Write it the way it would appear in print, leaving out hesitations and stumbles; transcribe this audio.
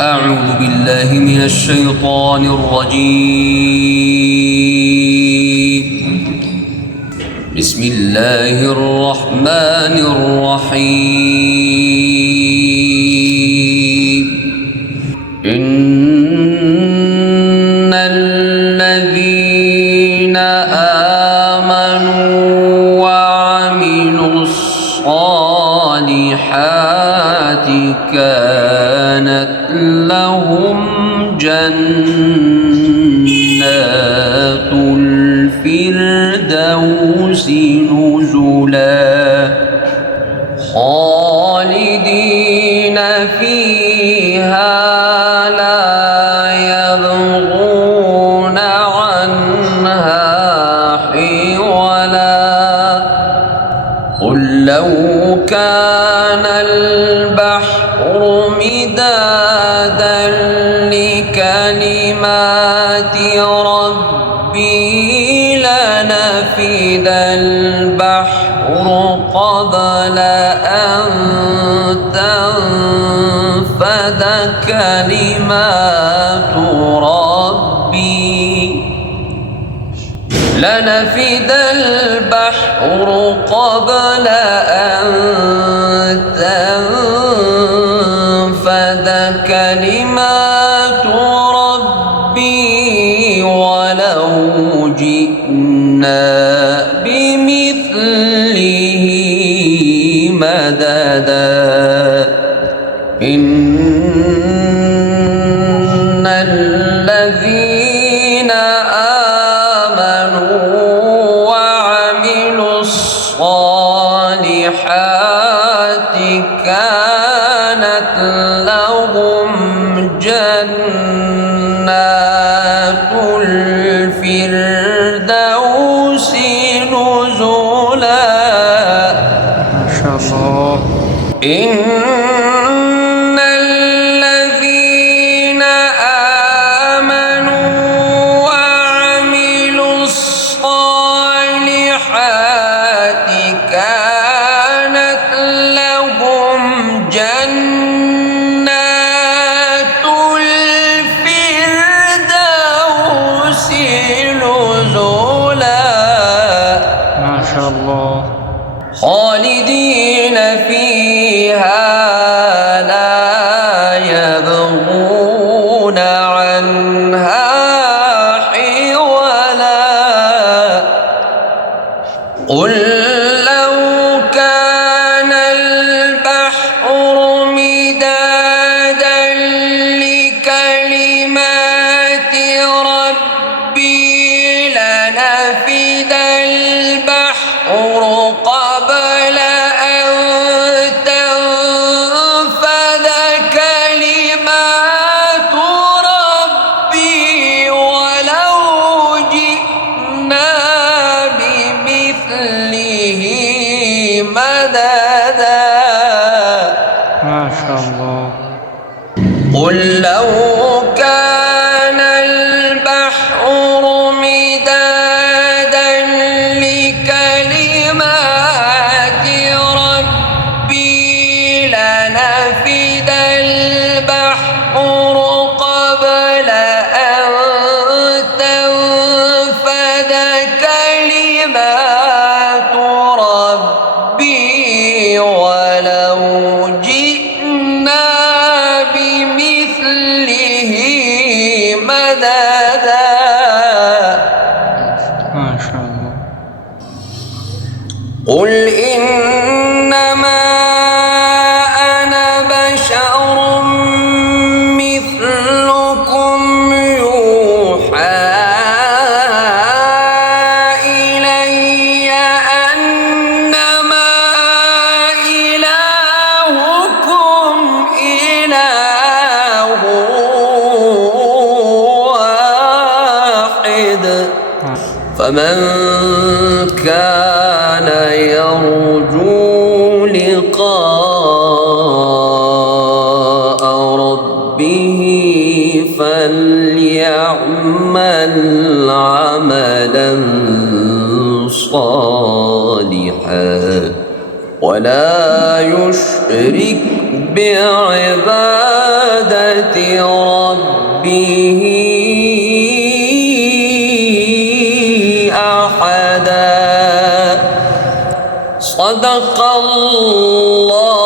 أعوذ بالله من الشيطان الرجيم. بسم الله الرحمن الرحيم. إن الذين آمنوا وعملوا الصالحات كانت لهم جنات الفردوس نزلا خالدين فيها لا يبغون عنها حولا. قل لو كان البحر مدادا لكلمات ربي لنفد البحر قبل أن تنفد كلمات ربي لنفد البحر قبل أن تنفد كلمات ربي ولو جئنا بمثله مددا. إن الذين آمنوا وعملوا الصالحات كانت لهم جنات الفردوس نزلا. ما شاء الله. إن الذين آمنوا وعملوا الصالحات كانت لهم جنات الفردوس نزلا. ما شاء الله. خالدين فيها لا يبغون عنها حولا. قل لو كان البحر مدادا لكلمات ربي لنفد البحر قبل أن تنفد كلمات ربي ولو جئنا بمثله مددا. ما شاء الله. قل لو كان البحر مدادا لكلمات ربي لنفد البحر قبل أن تنفد كلمات ربي ولو جئنا بمثله مددا. ما شاء الله. قل إنما أنا بشر مثلكم يوحى إلي أنما إلهكم إله واحد. فمن كان يرجو لقاء ربه فليعمل عملا صالحا ولا يشرك بعبادة ربه أحدا صدق الله